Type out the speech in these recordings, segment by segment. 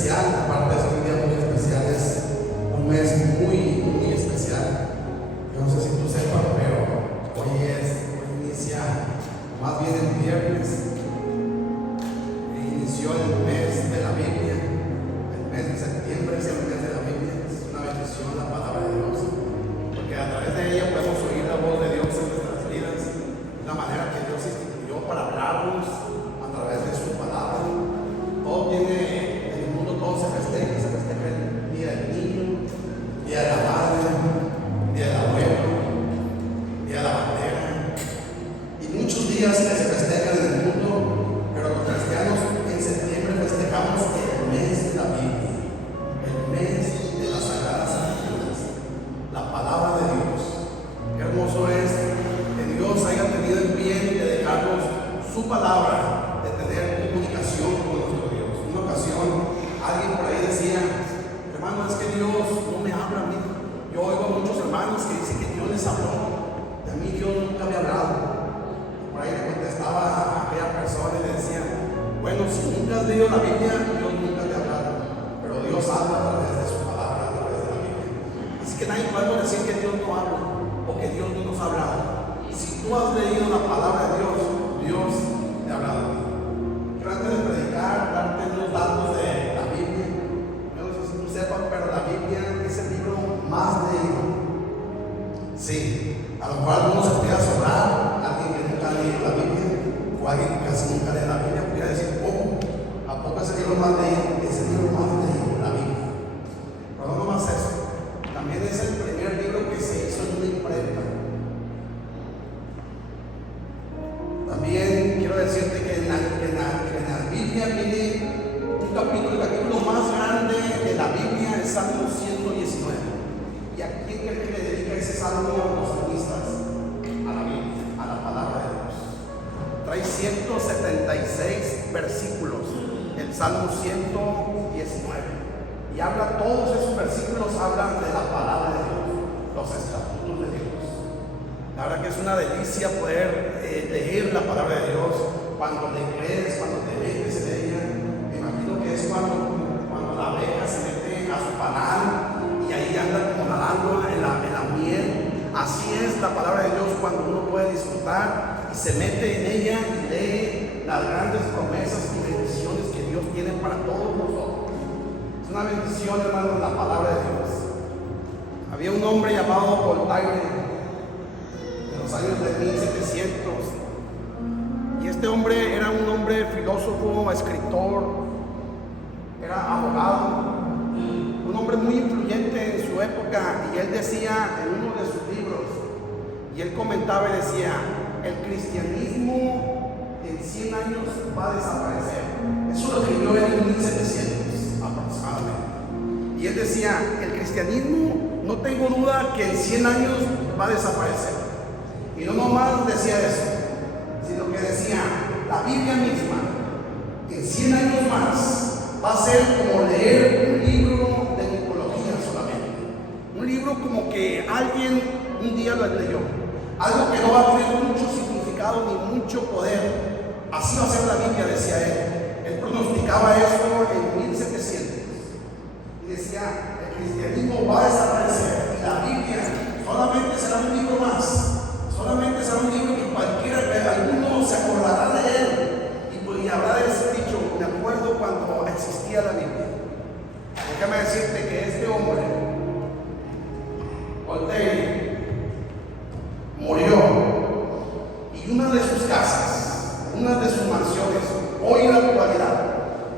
especial, aparte de ser un día muy especial, es un mes muy, muy especial. Yo no sé si tú sepas, pero hoy inicia, más bien el viernes, inició el mes de la Biblia. El mes de septiembre es el mes de la Biblia. Es una bendición la palabra de Dios, porque a través de ella podemos oír la voz de Dios en nuestras vidas, una manera que Dios instituyó para hablarnos a través de su palabra. Todo tiene, en el mundo todo se festeja el día del niño, el día de la madre, el día del abuelo, el día de la bandera, y muchos días que se festejan en el mundo, pero los cristianos en septiembre festejamos el mes de la Biblia, el mes de las Sagradas Escrituras, la palabra de Dios. Qué hermoso es que Dios haya tenido el bien de dejarnos su palabra, de tener comunicación con nuestro Dios. Una ocasión alguien por ahí decía: hermano, es que Dios no me habla a mí. Yo oigo a muchos hermanos que dicen que Dios les habló, y a mí Dios nunca me ha hablado. Por ahí le contestaba a aquella persona y le decía: bueno, si nunca has leído la Biblia, Dios nunca te ha hablado, pero Dios habla a través de su palabra, a través de la Biblia. Así que nadie puede decir que Dios no habla o que Dios no nos ha hablado. Si tú has leído la palabra de Dios, Dios te ha hablado a ti. Pero antes de predicar, darte unos datos de la Biblia. Yo no sé si tú sepas, pero la Biblia es el libro más leído. Sí, a lo mejor algunos se pudiera sobrar, alguien que nunca ha leído la Biblia, o alguien que casi nunca lee la Biblia, pudiera decir: ¿a poco es el libro más leído? Es el libro más leído, la Biblia. Pero no nomás eso, también es el primer libro que se hizo en una imprenta. También quiero decirte que en la Biblia viene un capítulo, el capítulo más grande de la Biblia, el Salmo 119. ¿Y a quién cree que le dedica ese salmo los salmistas? A la Biblia, a la palabra de Dios. Trae 176 versículos, el Salmo 119. Y habla, todos esos versículos hablan de la palabra de Dios, los estatutos de Dios. La verdad que es una delicia poder leer la palabra de Dios. Cuando le crees, cuando te metes en ella, me imagino que es cuando la abeja se mete a su panal y ahí anda como nadando en la miel. Así es la palabra de Dios cuando uno puede disfrutar y se mete en ella y lee las grandes promesas y bendiciones que Dios tiene para todos nosotros. Es una bendición, hermano, la palabra de Dios. Había un hombre llamado Voltaire en los años de 1700. Y este hombre era un hombre filósofo, escritor, era abogado, un hombre muy influyente en su época. Y él decía en uno de sus libros, y él comentaba y decía: el cristianismo en 100 años va a desaparecer. Eso lo escribió en 1700 aproximadamente. Y él decía: el cristianismo, no tengo duda que en 100 años va a desaparecer. Y no nomás decía eso, sino que decía: la Biblia misma en 100 años más va a ser como leer un libro de micología solamente, un libro como que alguien un día lo leyó, algo que no va a tener mucho significado ni mucho poder. Así va a ser la Biblia, decía él. Él pronosticaba esto en 1700 y decía: el cristianismo va a desaparecer y la Biblia solamente será un libro más. Solamente será un libro que cualquiera, alguno se acordará de él y habrá de ese dicho: me acuerdo cuando existía la Biblia. Déjame decirte que este hombre, Voltaire, murió, y una de sus casas, una de sus mansiones, hoy en la actualidad,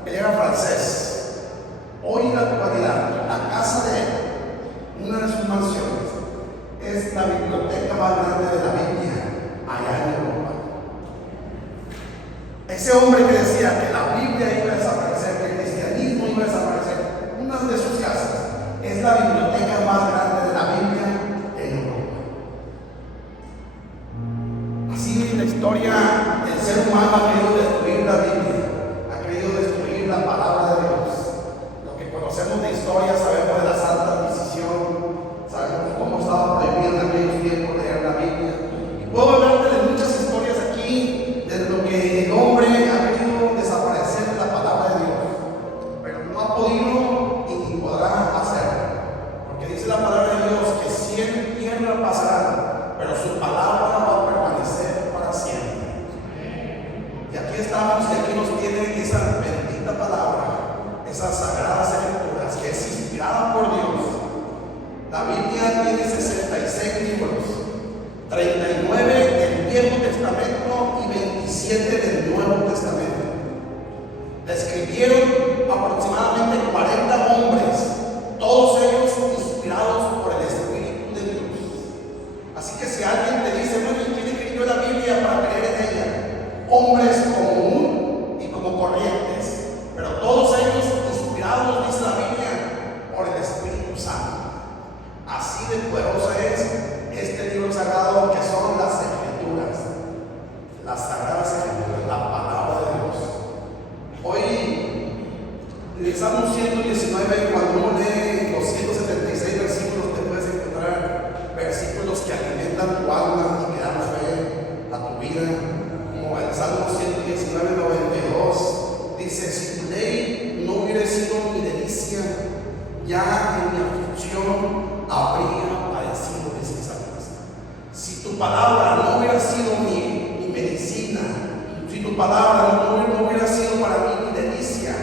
él era francés, hoy en la actualidad, la casa de él, una de sus mansiones, es la biblioteca más grande de la Biblia allá en Europa. Ese hombre que decía que la Biblia iba a desaparecer, que el cristianismo iba a desaparecer, una de sus casas es la biblioteca más grande de la Biblia en Europa. Así en la historia, el ser humano ha querido destruir la Biblia, ha querido destruir la palabra de Dios. Lo que conocemos de historia, sabemos de la Santa Inquisición, sabemos cómo estaba prohibido en aquellos tiempos leer la Biblia. Y puedo hablarte de muchas historias aquí, de lo que el hombre ha querido desaparecer de la palabra de Dios, pero no ha podido Y aquí estamos y aquí nos tiene esa bendita palabra, esas sagradas escrituras que es inspirada por Dios. La Biblia tiene 66 libros, 39 del Viejo Testamento y 27 del Nuevo Testamento. La escribieron aproximadamente 40 hombres, todos ellos inspirados por el Espíritu de Dios. Así que si alguien te dice, bueno, ¿y quién escribió la Biblia para creer en ella? Hombres común y como corrientes, pero todos ellos inspirados, dice la Biblia, por el Espíritu Santo. Así de poderosa es este libro sagrado que son las Escrituras, las sagradas Escrituras, la palabra de Dios. Hoy, en el Salmo 119, cuando uno lee los 176 versículos, te puedes encontrar versículos que alimentan tu alma y que dan fe a tu vida. Como el Salmo 119, 92, dice: si tu ley no hubiera sido mi delicia, ya en mi aflicción habría padecido, dice el salmista. Si tu palabra no hubiera sido mi medicina, si tu palabra no hubiera sido para mí mi delicia,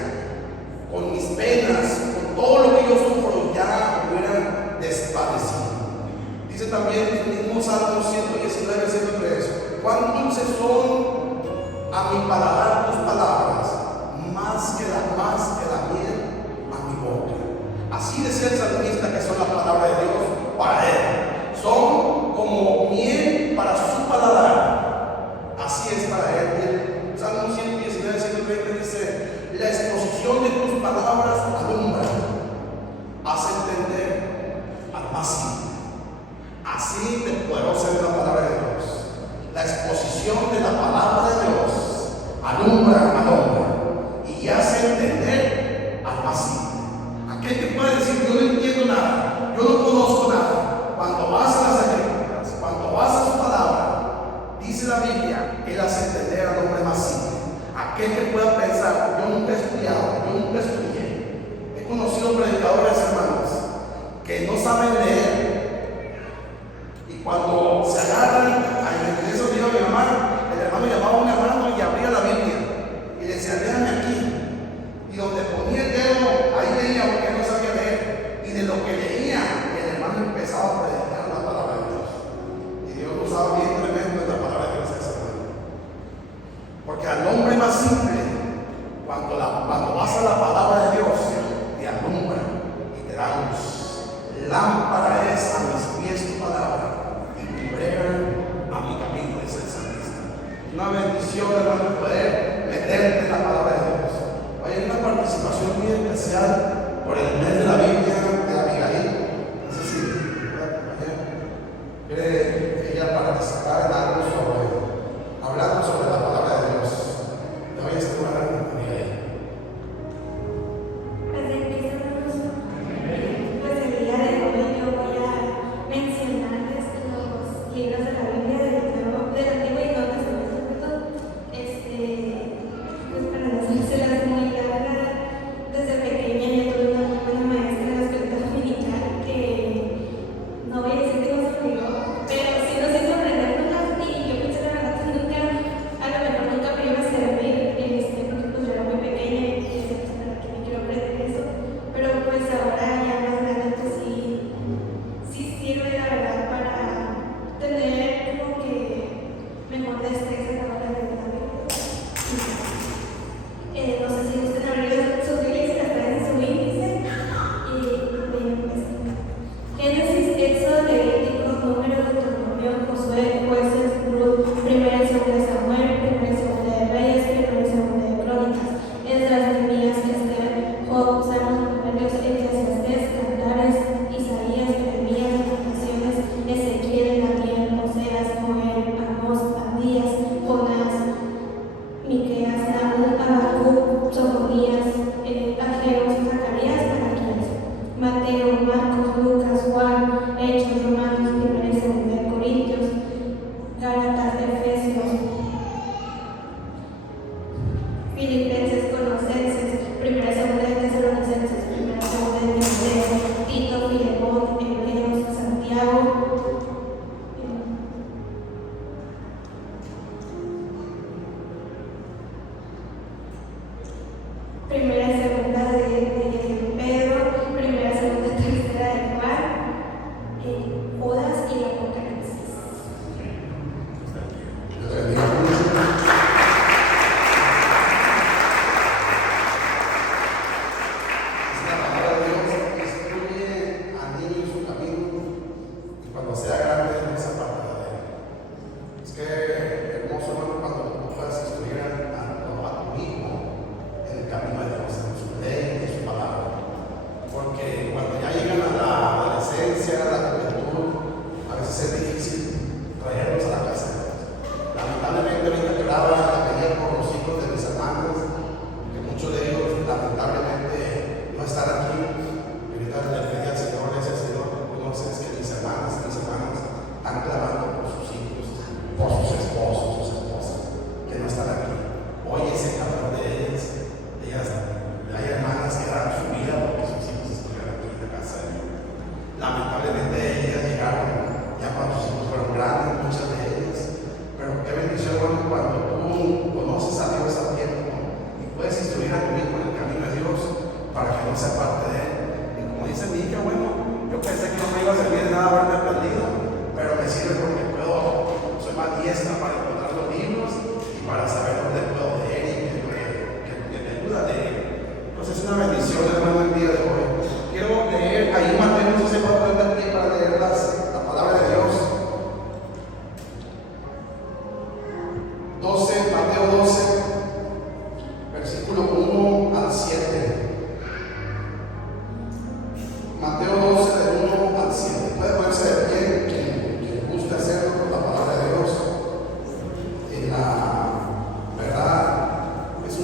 con mis penas, con todo lo que yo sufro, ya hubiera despadecido. Dice también el mismo Salmo 119, 103: cuán dulces son a mi paladar tus palabras, más que la miel a mi boca. Así decía el salmista que son las palabras de Dios para él. Son como miel para su paladar. Así es para él. Y el Salmo 119, 130 dice: la exposición de tus palabras alumbra, hace entender al más simple. Así de poderosa es la palabra de Dios. La exposición de la palabra de Dios alumbra al hombre y hace entender al más simple. Aquel que puede decir: yo no entiendo nada, yo no conozco nada. Cuando vas a las Escrituras, cuando vas a su palabra, dice la Biblia, él hace entender al hombre más simple. Aquel que pueda pensar: yo nunca he estudiado, yo nunca estudié. He conocido predicadores, hermanos, que no saben leer. Y cuando se agarran, en eso dijo mi mamá, el hermano llamaba a un hermano y abría la Biblia y le decía: léame aquí. Y donde ponía el dedo, ahí leía, porque no sabía leer. Y de lo que leía, el hermano empezaba a predicar la palabra de Dios. Y Dios lo usaba bien tremendo en la palabra de Dios esa semana. Porque al hombre más simple, cuando vas a la palabra de Dios, te alumbra y te da luz. Lámpara es a mis pies tu palabra y lumbrera a mi camino, dice el salmista. Una bendición, hermano, poder meterte en la palabra de Dios. Hay una participación muy especial por el mes de la Biblia de Abigail. No sé si quiere ella participar en algo hablando sobre la palabra de Dios. Te voy a hacer una gran Abigail. Pues el día de hoy yo voy a mencionarles los libros de la Biblia del Antiguo y Nuevo Testamento. Pues para no hacérselas muy largas, desde pequeña yo tuve una muy buena maestra de la escuela dominical que no voy a decir que nos obligó, pero sí nos hizo aprender cosas. Y yo pensé, la verdad, que nunca, a lo mejor nunca me iba a servir, porque pues yo era muy pequeña y decía: pues para qué me quiero aprender eso. Pero pues ahora ya más grande, pues sí sirve, la verdad, para tener como que mejor destreza a la hora de la Biblia. No sé si ustedes abrir sus Biblias y las traen en su índice. Y voy a empezar. Génesis, Éxodo, Levítico, Número, Deuteronomio, Josué, Jueces, Ruth, Primera y Segunda de Samuel, Primera y Segunda de Reyes, Primera y Segunda de Crónicas, Esdras, Nehemías, Esther, Job, Salmos, Proverbios, Eclesiastés, Cantares, Isaías, Jeremías, Lamentaciones, Ezequiel, Daniel, Oseas, Joel, Amós, Abdías, Jonás, Miqueas, Nahum, Habacuc, Sofonías, Ageo, Zacarías, Malaquías, Mateo, Marcos, Lucas, Juan, Hechos, Romanos, Primera y Segunda de Corintios, Gálatas, Efesios, Filipenses, Colosenses, Primera y Segunda de Tesalonicenses, Primera y Segunda de Timoteo, Tito, Filemón, Hebreos, Santiago,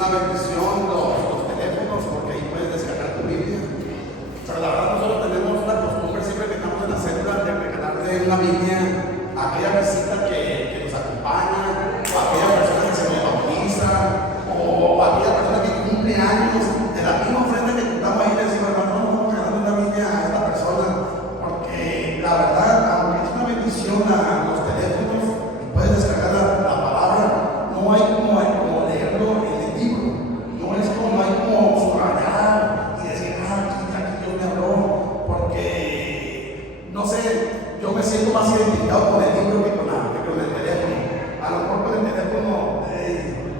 una bendición los teléfonos, porque ahí puedes descargar tu Biblia. Pero la verdad, nosotros tenemos la costumbre, siempre que estamos en la célula, de regalarle una Biblia a aquella visita que nos acompaña, o a aquella persona que se bautiza, o a aquella persona que cumple años. De la misma ofrenda que juntamos ahí, le decimos, hermano, vamos a regalarle una Biblia a esta persona, porque la verdad, aunque es una bendición a los teléfonos y puedes descargar la palabra, no hay como leerlo en el libro. No es como, hay como subrayar y decir, aquí Dios me habló, porque no sé, yo me siento más identificado con el libro que con el teléfono. A lo mejor con el teléfono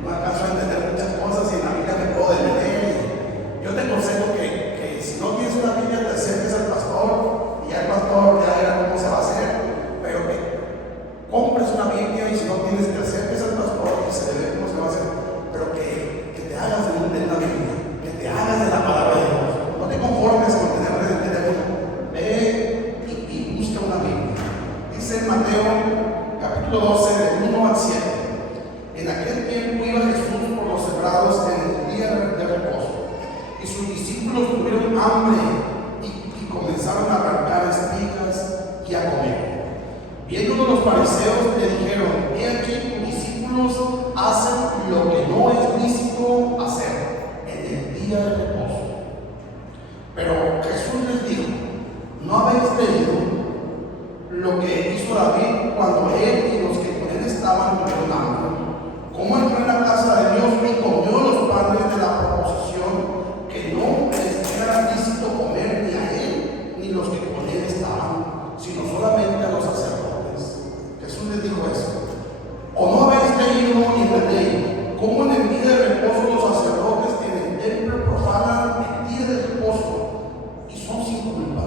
no alcanzo a entender muchas cosas y en la Biblia me puedo detener. Yo te aconsejo que si no tienes una Biblia, te acerques al pastor y ya el pastor te diga cómo se va a hacer, pero que compres una Biblia, y si no tienes, te acerques al pastor y se le ve cómo se va a hacer, pero que te hagas de una Biblia, que te hagas de la palabra de Dios. No te conformes con tenerla en el teléfono, ve y busca una Biblia. Dice en Mateo capítulo 12, del 1 al 7: en aquel tiempo iba Jesús por los sembrados en el día de reposo, y sus discípulos tuvieron hambre y comenzaron a arrancar espigas y a comer. Viéndolo los fariseos, le dijeron: he aquí, tus discípulos hacen lo que no es lícito hacer en el día de reposo. Pero Jesús les dijo: ¿no habéis leído lo que hizo David cuando él y los que con él estaban tuvieron hambre? Cómo entró en la casa de Dios y comió los panes de la proposición, que no les era lícito comer ni a él ni los que con él estaban, sino solamente a los sacerdotes. Jesús les dijo eso. ¿O no habéis leído ni entendéis cómo en el día de reposo los sacerdotes en el templo profanan el día de reposo y son sin culpa?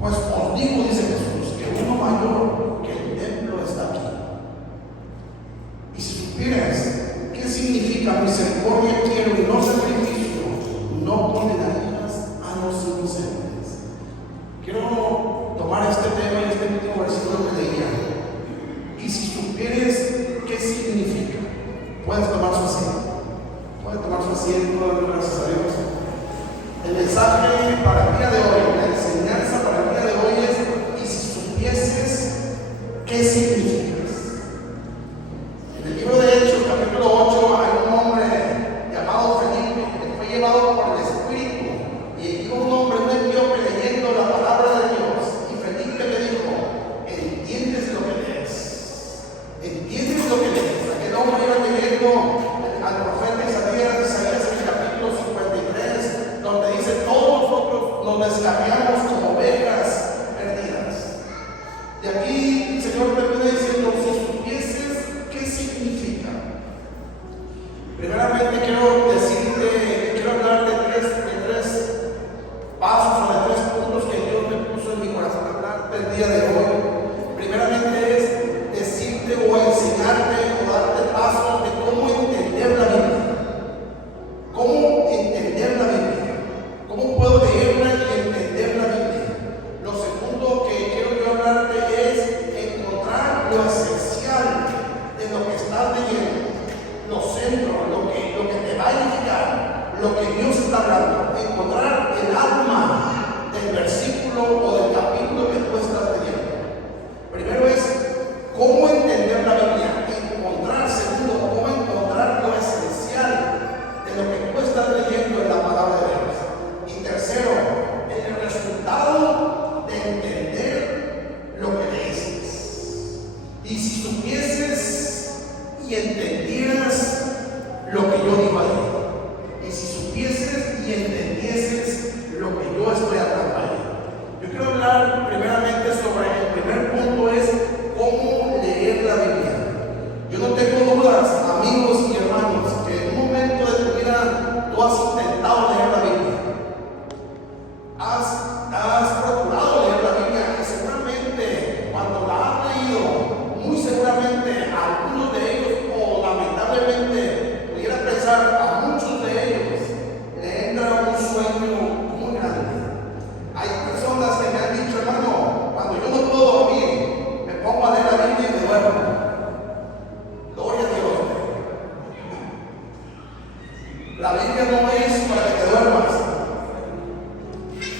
Pues os digo, dice Jesús, que uno mayor que el templo está aquí. Y si supieras qué significa misericordia quiero y no sacrificio, no condenarías a los inocentes. Quiero tomar este tema y este último versículo que leía. Y si supieras qué significa, puedes tomar su asiento. Puedes tomar su asiento, dando gracias a Dios. El mensaje para el día de hoy, la enseñanza para el día de hoy es: y si supieses qué significa. En el libro de Hechos, capítulo 8, hay un hombre llamado Felipe que fue llevado por el Espíritu, y un hombre, un etíope, leyendo la palabra de Dios, y Felipe le dijo: ¿entiendes lo que lees? ¿Entiendes lo que lees? Aquel hombre iba leyendo al profeta Isaías en el capítulo 53, donde dice: todos nosotros nos descarriamos como ovejas perdidas. De aquí el Señor termina diciendo: si supieses qué significa. Primeramente quiero hablar de tres pasos o de tres puntos que Dios me puso en mi corazón a hablar del día de hoy. Primeramente es decirte o enseñarte o darte pasos de cómo entender la Biblia. ¿Cómo entender la Biblia? ¿Cómo puedo leerla y entender la Biblia? Lo segundo que quiero yo hablarte es encontrar lo esencial de lo que estás leyendo, lo centro, lo que te va a edificar, lo que Dios está hablando, encontrar el alma del versículo o del capítulo que tú estás leyendo. Primero es cómo entender la Biblia, segundo, cómo encontrar lo esencial de lo que tú estás leyendo en la palabra de Dios. Y tercero, el resultado de entender lo que leíste. Y si supieses y entendieras lo que yo digo ahí, y si supieses y entendieses lo que yo estoy hablando ahí. Yo quiero hablar La Biblia no es para que te duermas.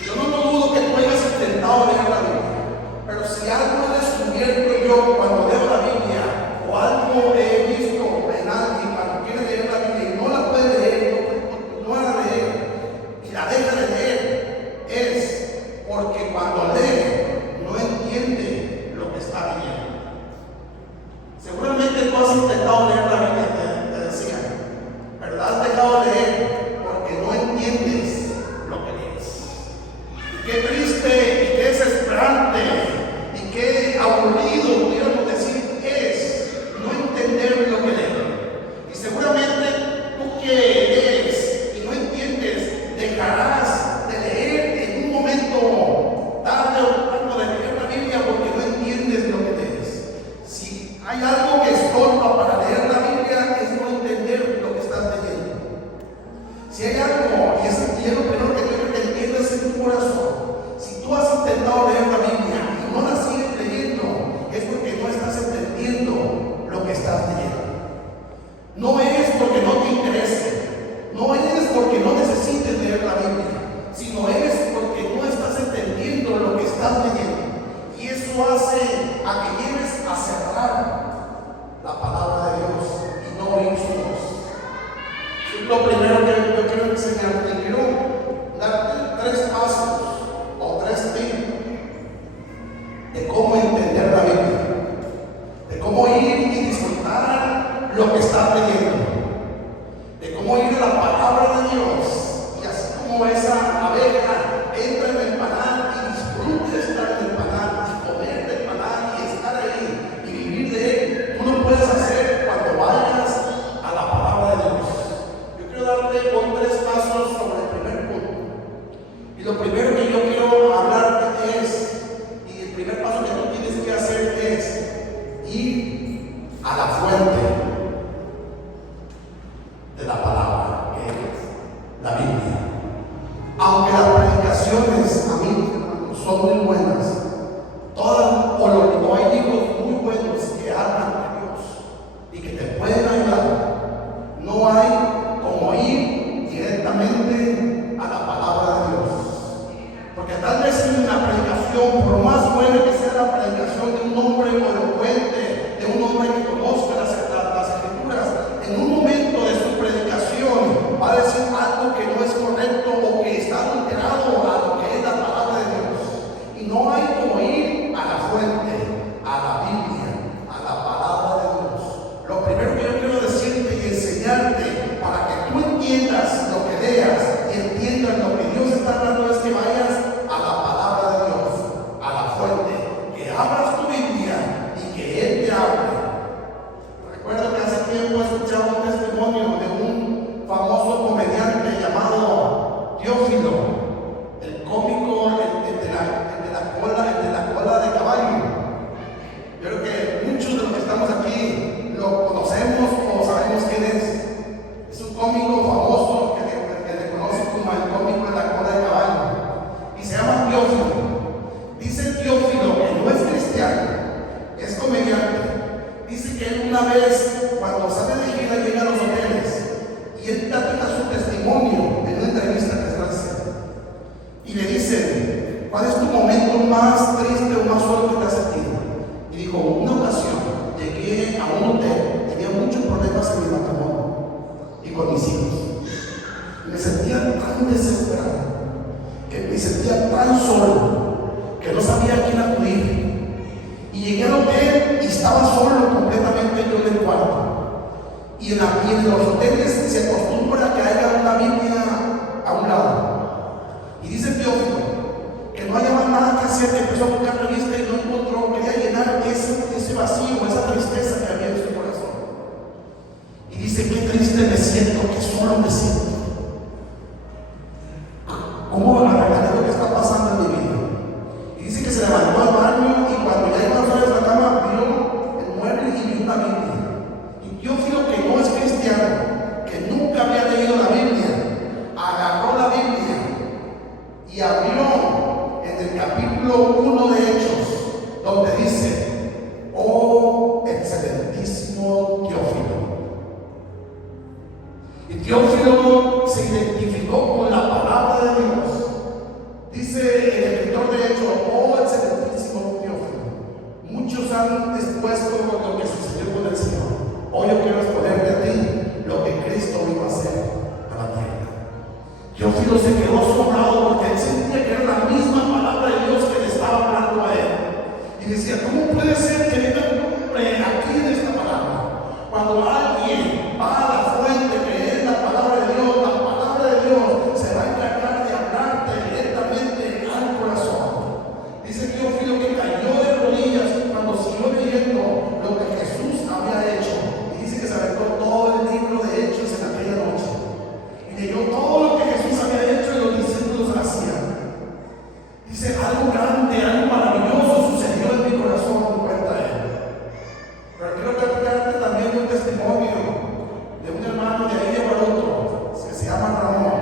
Yo no dudo que tú hayas intentado leer la Biblia, pero si algo he descubierto yo cuando leo la Biblia, o algo he visto en alguien cuando quiere leer la Biblia y no la puede leer, no la lee y la deja de leer, es porque cuando lee no entiende lo que está leyendo. Seguramente tú has intentado leer la Biblia, te decía, pero la has dejado de leer porque no entiendes lo que lees. Y qué triste y qué desesperante y qué aburrido, pudiéramos decir, es no entender lo que lees. Y seguramente tú que lees y no entiendes, dejarás de leer en un momento tarde o temprano de leer la Biblia porque no entiendes lo que lees. Si hay algo que estorba para leer la Biblia es no entender lo que estás leyendo. Si hay algo, y es lo primero que quiero que entiendas en tu corazón, si tú has intentado leer la Biblia y no la sigues leyendo, es porque no estás entendiendo lo que estás leyendo. No es porque no te interese, no es porque no necesites leer la Biblia, sino es porque no estás entendiendo lo que estás leyendo. Y eso hace a que llegues a cerrar la palabra de Dios y no oír su voz. Lo primero que yo quiero enseñarte, quiero darte 3 pasos o 3 tips de cómo entender la Biblia, de cómo ir y disfrutar lo que estás leyendo, de cómo ir a la palabra de Dios y así como esa abeja entra en el panal y disfruta estar en el panal y comer del panal y estar ahí y vivir de él. Tú lo puedes hacer cuando vayas a la palabra de Dios. Quiero darte hoy 3 pasos sobre el primer punto. Y lo primero que yo quiero hablarte es, y el primer paso que tú tienes que hacer es ir a la fuente de la palabra, que es la Biblia. Aunque las predicaciones, a mí, son muy buenas, todas, o hay libros muy buenos que hablan de Dios y que te pueden ayudar, no hay como ir directamente a la palabra de Dios. Porque tal vez en una predicación, por más buena que sea la predicación de un hombre elocuente, de un hombre que conozca las escrituras, en un momento de su predicación va a decir algo que no es correcto o que está adulterado a lo que es la palabra de Dios. Y no hay como ir a la fuente, a la Biblia, a la palabra de Dios. Lo primero que yo quiero decirte y enseñarte para que tú entiendas lo que leas y entiendas lo que Dios está hablando es que vayas a la palabra de Dios, a la fuente, que abras tu Biblia y que Él te hable. Recuerdo que hace tiempo escuchaba un testimonio de un famoso comediante llamado Teófilo, el cómico, el de la cola de caballo. Yo creo que muchos de los que estamos aquí lo conocemos o sabemos quién es. Es un cómico famoso que le conoce como el cómico de la cola de caballo. Y se llama Teófilo. Dice Teófilo que no es cristiano, es comediante. Dice que él una vez, cuando sale de gira, llega a los hoteles y él platica su testimonio en una entrevista que se hace. Y le dicen, ¿cuál es tu momento más triste o más solo que te has sentido? Y dijo, una ocasión llegué a un hotel, tenía muchos problemas en mi matrimonio y con mis hijos. Me sentía tan desesperado, que me sentía tan solo, que no sabía a quién acudir. Y llegué al hotel y estaba solo completamente yo en el cuarto. Y en los hoteles se acostumbra que haya una Biblia a un lado. Y dice Teófilo que no hallaba nada que hacer, que empezó a buscar revista y no encontró, quería llenar ese vacío, esa tristeza que había en su corazón. Y dice, qué triste me siento, que solo me siento. ¿Cómo arreglaré lo que está pasando en mi vida? Y dice que se levantó al baño y cuando ya iba afuera de la cama, vio el mueble y vio una Biblia. Y Teófilo, que no es cristiano, que nunca había leído la Biblia, agarró la Biblia y abrió en el capítulo 1 de Hechos, donde dice, oh excelentísimo Teófilo. Y Teófilo se identificó con la palabra de Dios. Dice el escritor de Hechos: oh excelentísimo Teófilo, muchos han expuesto lo que sucedió con el Señor. Hoy yo quiero exponerte a ti lo que Cristo vino a hacer a la tierra. Teófilo se quedó asombrado porque él sentía que era la misma palabra de Dios que le estaba hablando a él. Y decía: ¿cómo puede ser que venga un hombre aquí en esta palabra? Cuando alguien va a la fuente que es la palabra de Dios, la palabra de Dios se va a encargar de hablarte directamente al corazón. Dice Teófilo que cayó de rodillas cuando siguió leyendo lo que Jesús había hecho. Y dice que se aventó todo el libro de Hechos en aquella noche. Y leyó todo lo que Jesús había hecho y los discípulos hacían. Dice: algo grande, algo maravilloso sucedió en mi corazón, cuenta él. Pero quiero platicarte también de un testimonio de un hermano de ahí de Baroto, que se llama Ramón.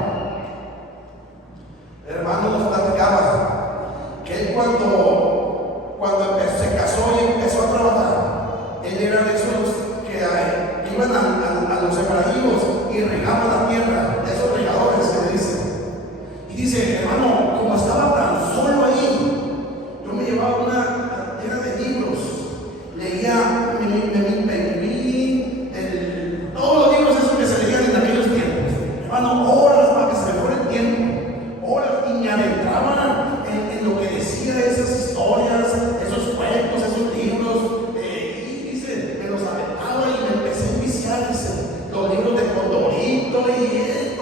El hermano nos platicaba que él cuando se casó y empezó a trabajar, él era de esos que iban a los sembradíos y regaban la tierra, de esos regadores que le dicen. Y dice: hermano, como estaba tan solo ahí, yo me llevaba una llena de libros, leía todos los libros esos que se leían en aquellos tiempos, hermano, horas para que se me fuera el tiempo, horas, y me adentraba en lo que decía esas historias, esos cuentos, esos libros, y dice, me los aventaba y me empecé a enviciar, dice, los libros de Condorito y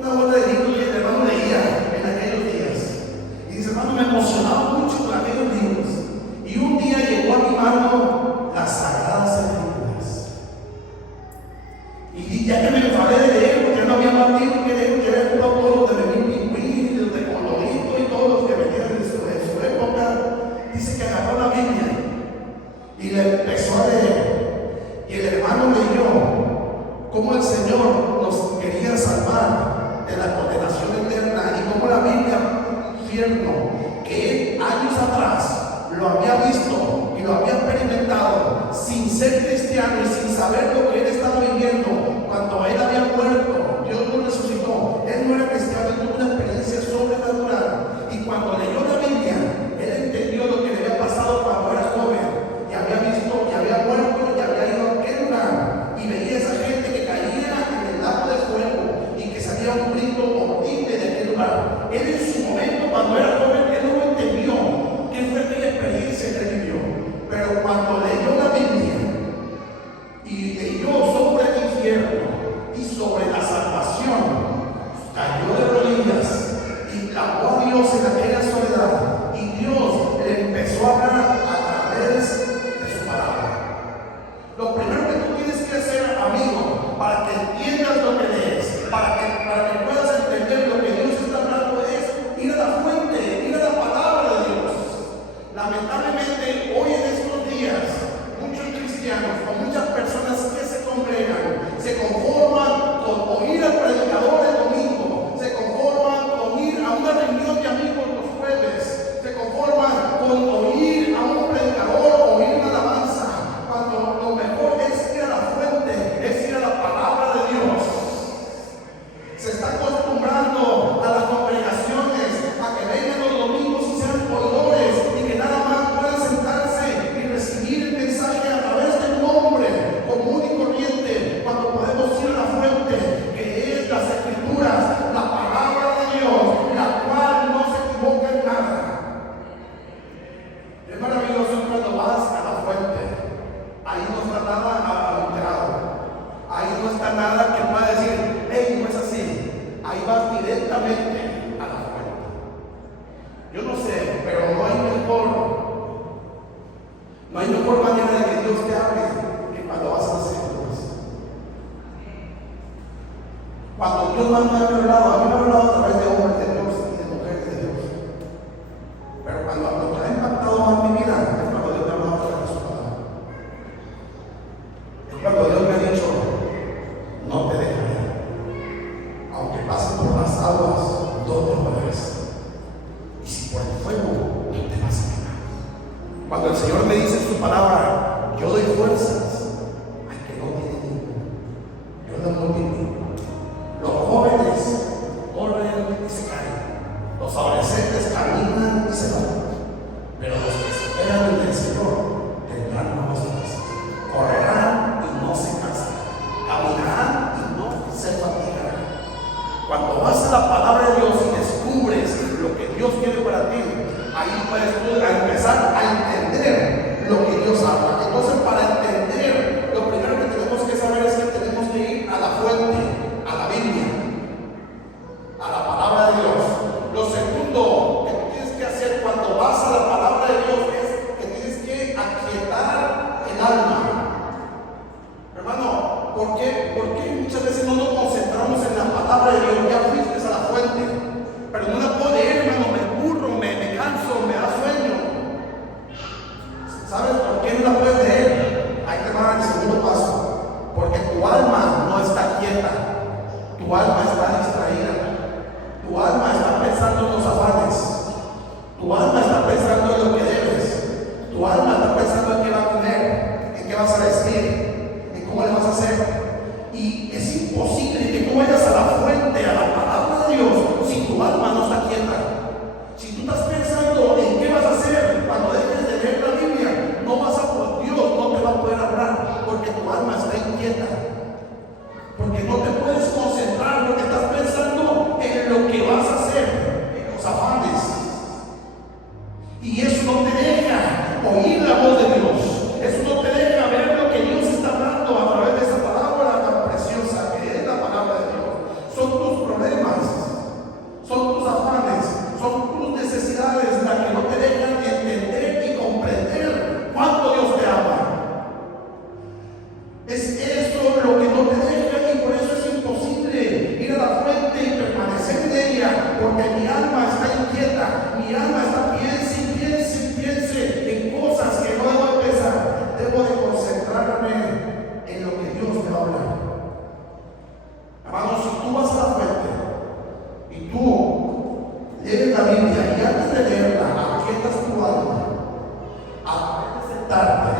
una bola de libros que el hermano leía en aquellos días. Y dice: hermano, me emocionaba mucho con aquellos libros. Y un día llegó a mi mano las Sagradas Escrituras. Y ya que me enfadé de leer, porque no había más libros que leer, que había comprado todos los de Memín Pingüín, los de Condorito y todos los que venían en su época, dice que agarró la Biblia y le empezó a leer. Y el hermano leyó cómo el Señor nos quería salvar de la condenación eterna y cómo la Biblia, un infierno que él años atrás lo había visto y lo había experimentado sin ser cristiano y sin saber lo que él estaba viviendo. Cuando él había muerto, Dios lo resucitó. Él no era cristiano, él tuvo una experiencia sobrenatural. Y cuando leyó la Biblia, él entendió lo que le había pasado cuando era joven y había visto y había muerto y había ido a aquel lugar y veía a esa gente que caía en el lago de fuego y que salía un grito horrible de aquel lugar. Él en su momento, cuando era joven, él no entendió qué fue aquella experiencia que él vivió. Pero cuando leyó la Biblia y leyó sobre el infierno y sobre la salvación, cayó de rodillas y clamó a Dios en aquella soledad. Y Dios le empezó a hablar a través de su palabra. Lo primero que tú tienes que hacer, amigo, para que entiendas lo que lees, para que puedas entender lo que Dios está hablando, es ir a la fuente, ir a la palabra de Dios. Lamentablemente, hoy en estos días, muchos cristianos o muchas personas que se congregan se conforman con oír al predicador el domingo, se conforman con ir a una reunión de amigos los jueves, se conforman con oír a un predicador, oír una alabanza, cuando lo mejor es ir a la fuente, es ir a la palabra de Dios. Se está acostumbrando a las congregaciones a que vengan los domingos y sean oidores y que nada más puedan sentarse y recibir el mensaje a través de un hombre común y corriente, cuando podemos ir a la fuente que es las Escrituras, la palabra de Dios, la cual no se equivoca en nada. Es maravilloso cuando vas a la fuente. Ahí no está nada adulterado, ahí no está nada que pueda decir: hey, no es así. Ahí vas directamente a la fuente. Yo no sé, pero no hay mejor manera de que Dios te hable que cuando vas a las Escrituras. Cuando Dios más me ha hablado, a mí me ha hablado a través de hombres de Dios y de mujeres de Dios. Pero cuando lo que ha impactado más mi vida es cuando Dios me ha hablado a través de su palabra. Es cuando Dios me ha dicho: no te dejaré, aunque pases por las aguas, no te moverás, y si por el fuego, no te vas a quemar. Cuando el Señor me dice en su palabra: yo doy fuerzas al que no tiene ninguna, yo no doy ninguna. Tu alma está distraída. Tu alma está pensando en los afanes. Tu alma está pensando en lo que debes. Tu alma está pensando en qué va a comer, en qué vas a vestir, en cómo le vas a hacer. Y es imposible que tú vayas a la fuente, a la palabra de Dios, si tu alma no está quieta. Si tú estás pensando en qué vas a hacer cuando dejes de leer la Biblia, no vas a poder, Dios no te va a poder hablar, porque tu alma está inquieta. Porque no te puedes concentrar, porque estás pensando en lo que vas a hacer, en los afanes. Y eso no te deja oír la voz de Dios. Eso no te deja ver lo que Dios está hablando a través de esa palabra tan preciosa que es la palabra de Dios. Son tus problemas, son tus afanes, son tus necesidades las que no te dejan entender y comprender cuánto Dios te ama. Es eso lo que no te deja, y por eso es imposible ir a la fuente y permanecer en ella, porque mi alma está inquieta, mi alma está piense en cosas que no debo pensar. Debo de concentrarme en lo que Dios me va a hablar. Hermanos, si tú vas a la fuente y tú lees la Biblia y antes de leerla aquietas tu alma, aprendes a sentarte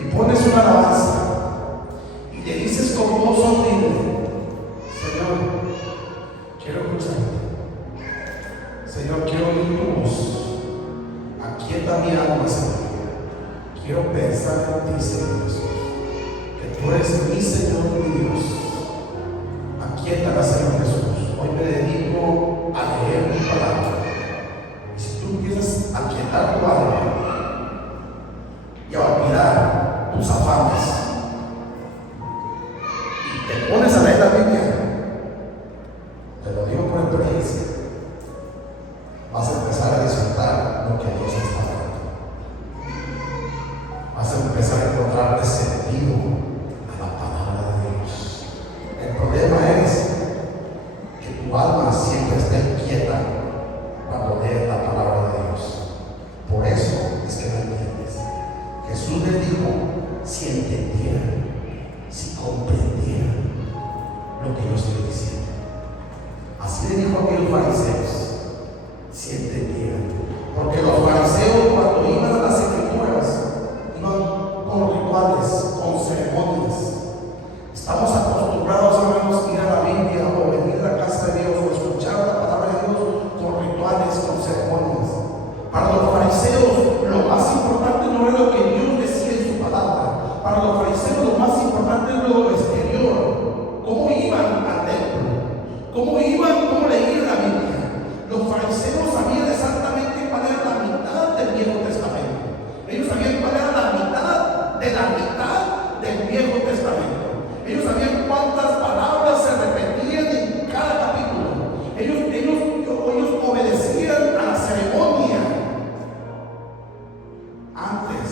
y pones una alabanza y le dices con voz audible: Señor, quiero escucharte. Señor, quiero oír tu voz. Aquieta mi alma, Señor. Quiero pensar en ti, Señor Jesús, que tú eres mi Señor y mi Dios. Aquiétala, Señor Jesús. Hoy me dedico a leer tu palabra. Y si tú empiezas a aquietar tu alma y a olvidar tus afanes y te pones a leer la Biblia, te lo digo por experiencia, vas a empezar a disfrutar lo que Dios está dando. Vas a empezar a encontrarle sentido a la palabra de Dios. El problema es que tu alma siempre está inquieta cuando lees la palabra de Dios. Por eso es que no entiendes. Jesús les dijo: si entendieran, si comprendieran lo que yo estoy diciendo. Así le dijo a aquellos fariseos: si entendieran. Porque los fariseos, cuando iban a las escrituras, iban con rituales, con ceremonias. Estamos acostumbrados, hermanos, a ir a la Biblia o venir a la casa de Dios o escuchar la palabra de Dios con rituales, con ceremonias. Para los fariseos, lo más importante no es lo que Dios decía en su palabra. Para los fariseos, lo más importante es lo exterior. ¿Cómo iban al templo? ¿Cómo iban? ¿Cómo leían la Biblia? Los fariseos sabían exactamente cuál era la mitad del Viejo Testamento. Ellos sabían cuál era la mitad del Viejo Testamento. Ellos sabían cuántas palabras se repetían en cada capítulo. Ellos obedecían a la ceremonia antes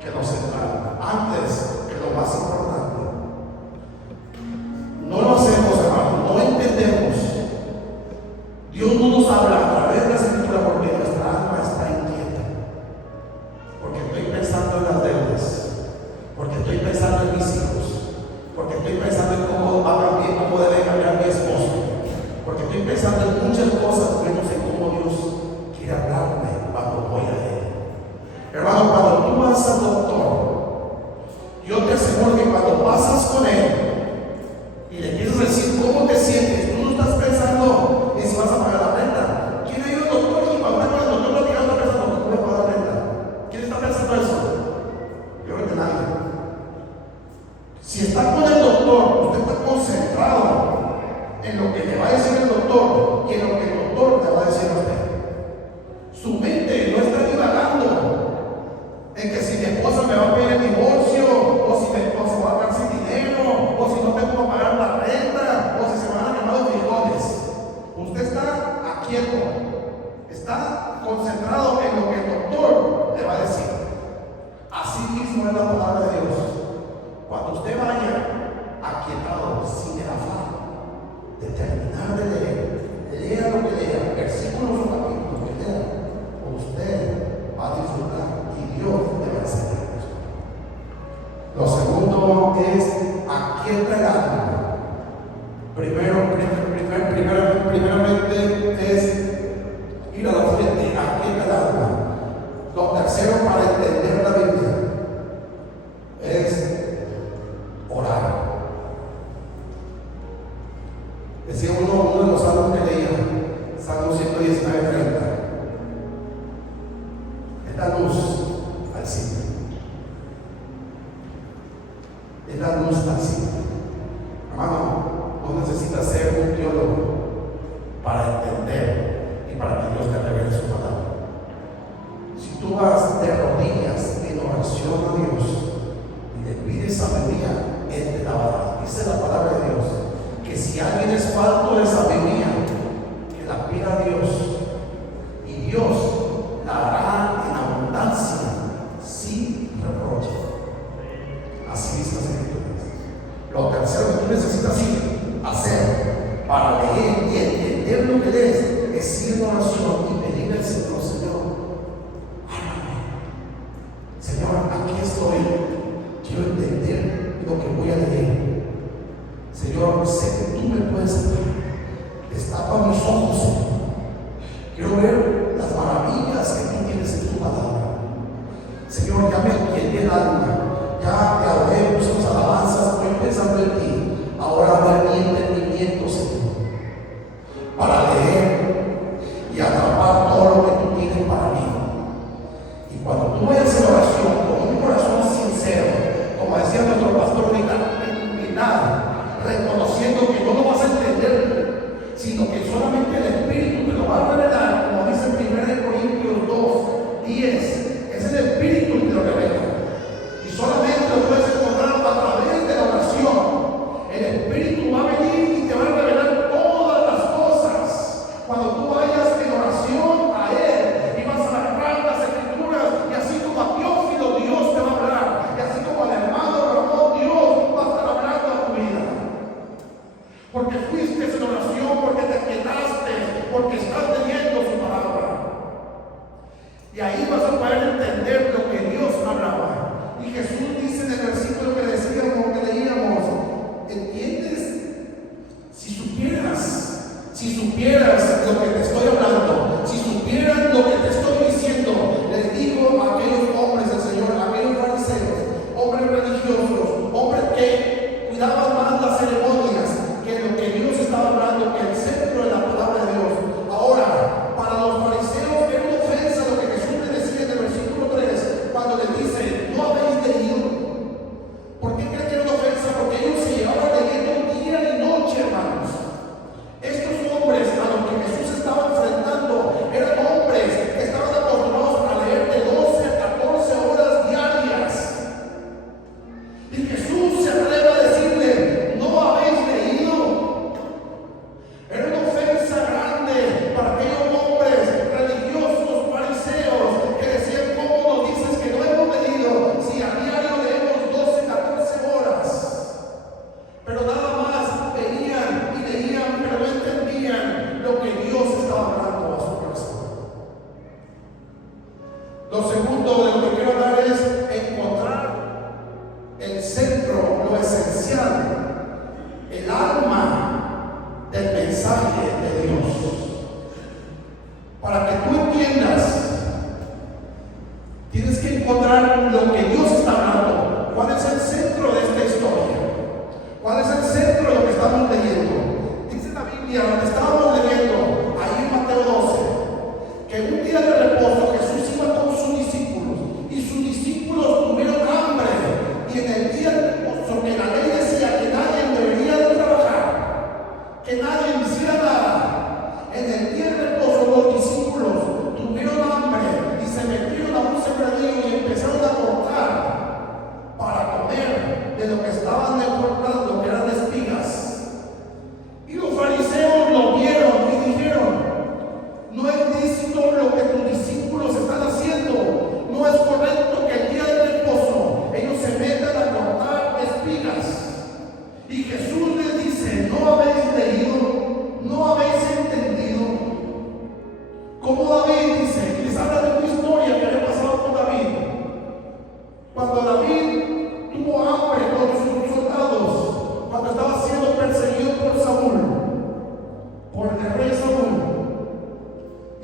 que lo central, antes que lo más importante. No lo hacemos, hermano, no entendemos. Dios no nos habla a través de la escritura porque nuestra alma está inquieta. Porque estoy pensando en las deudas, porque estoy pensando en mis hijos, porque estoy pensando en cómo debe cambiar mi esposo, porque estoy pensando en muchas cosas menos en cómo Dios quiere hablarme cuando voy a él. Hermano, cuando tú vas al doctor, yo te aseguro que cuando pasas con él y le empiezas a decir cómo te sientes, tú no estás pensando en si vas a pagar la renta. ¿Quién ha ido al doctor? Y cuando está con el doctor, no está pensando cómo voy a pagar la renta. ¿Quién está pensando eso? Yo creo que nadie. Si está con el doctor, usted está concentrado en lo que le va a decir el doctor y en lo que el doctor te va a decir a usted. Su mente no está divagando en que si mi esposa me va a pedir el divorcio, o si mi esposa va a quedar sin dinero, o si no tengo que pagar la renta, o si se van a quemar los frijoles. Usted está quieto, está concentrado en lo que el doctor le va a decir. Así mismo es la palabra de Dios. Cuando usted vaya aquietado, sin el afán de terminar de leer, lea lo que lea, versículos o capítulos que lea, usted va a disfrutar y Dios le va a enseñar eso. es aquieta el alma. Primeramente es ir a la fuente, aquieta el alma. Lo tercero para entender la Biblia es orar. Decía uno de los salmos que leía, Salmo 119:30. Es la luz al cielo. Es la luz al cielo. Hermano, no necesitas ser un teólogo para entender y para que Dios te revele su palabra. Si tú vas de rodillas en oración a Dios y le pides sabiduría, Él te la va a dar. Dice la palabra de Dios que si alguien es falto de sabiduría, que la pida a Dios y Dios la hará en abundancia sin reproche. Así dice las Escrituras. Lo tercero que tú necesitas hacer para leer y entender lo que lees es ir en oración y pedirle al Señor: Señor, háblame. Señor, aquí estoy. Quiero entender lo que voy a leer. Señor, sé que tú me puedes ayudar. Destapa mis ojos, Señor. Quiero ver las maravillas que tú tienes en tu palabra. Señor, ya me aquieté el alma. Ya te adoré, puse tus alabanzas, estoy pensando en ti. Ahora ver mi entendimiento, Señor, para leer y atrapar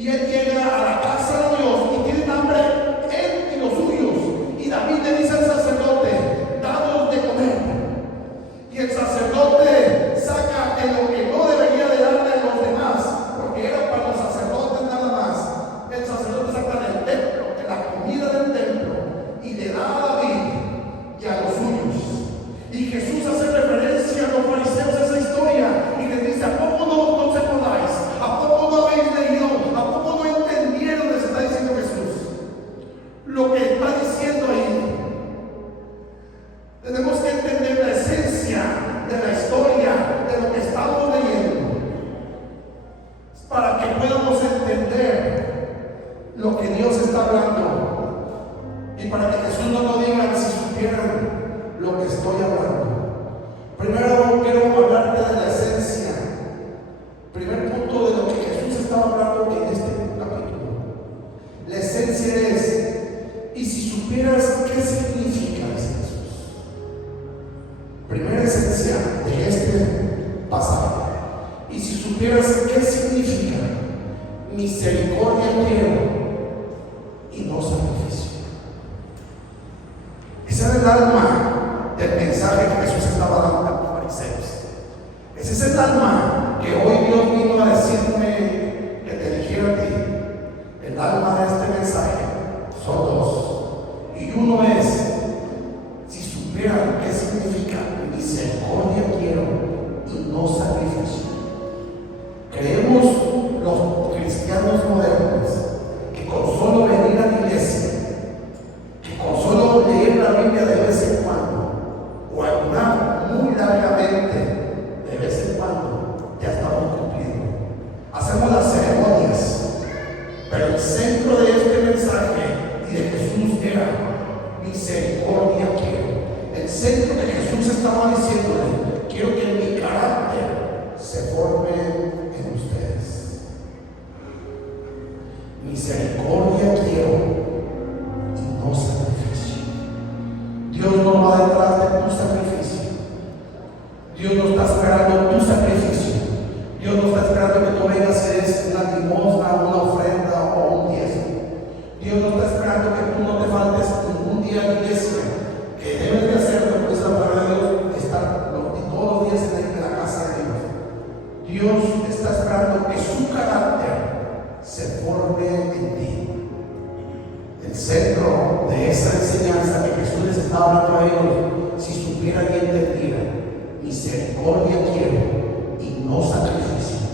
Y él llega a la casa de Dios y tienen hambre él y los suyos. Y David le dice al sacerdote: danos de comer. Y el sacerdote saca de lo que no debería de darle a los demás, porque era para los sacerdotes nada más. El sacerdote saca del templo, de la comida del templo, y le da a David y a los suyos. Y Jesús hace referencia a los fariseos a esa historia y les dice: ¿a poco no se podáis? ¿A poco no habéis leído? ¿A poco no entendieron lo que se está diciendo Jesús? Lo que está diciendo ahí. Tenemos que entender la esencia de la historia, de lo que estamos leyendo, para que podamos entender lo que Dios está hablando y para que Jesús no nos diga si supieran lo que estoy hablando. Primero quiero hablarte de la esencia. Primer punto de lo que Jesús estaba hablando en este capítulo. La esencia es: y si supieras qué significa Jesús. Primera esencia de este pasaje: y si supieras qué significa misericordia quiero y no sacrificio. Ese era el alma del mensaje que Jesús estaba dando a los fariseos. Ese es el alma que hoy Dios vino a decirme que te dijera a ti. El alma de este mensaje son dos, y uno es: si supieran qué significa misericordia quiero y no sacrificio. Creemos los cristianos modernos que con solo venir a la iglesia, que con solo leer la Biblia de vez en cuando, o ayunar muy largamente de vez en cuando, ya estamos cumpliendo. Hacemos las ceremonias, pero el centro de este mensaje y de Jesús era misericordia quiero. El centro de Jesús estaba diciéndole: quiero que mi carácter se forme en ustedes. Misericordia quiero y no sacrificio. Dios no va detrás de tu sacrificio. Dios no está esperando tu sacrificio. Dios no está esperando que tú vengas y des una limosna, una ofrenda o un diezmo. Dios no está esperando que tú no te faltes ningún día a la iglesia, que debes de hacerlo, pues la palabra de Dios, estar todos los días en la casa de Dios. Dios está esperando que su carácter se forme en ti. El centro de esa enseñanza que Jesús les estaba hablando a ellos: si supieran y entendieran, misericordia quiero y no sacrificio,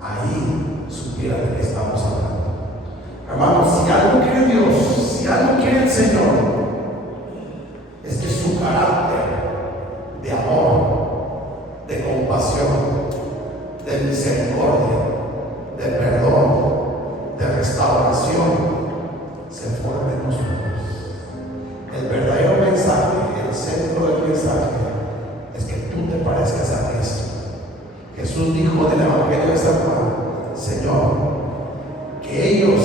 ahí supieran de qué estamos hablando. Hermanos, si algo quiere Dios, si algo quiere el Señor, es que su carácter de amor, de compasión, de misericordia, de perdón, de restauración se forme en nosotros. El verdadero mensaje, el centro del mensaje, es que tú te parezcas a Cristo. Jesús dijo en el Evangelio de San Juan: Señor, que ellos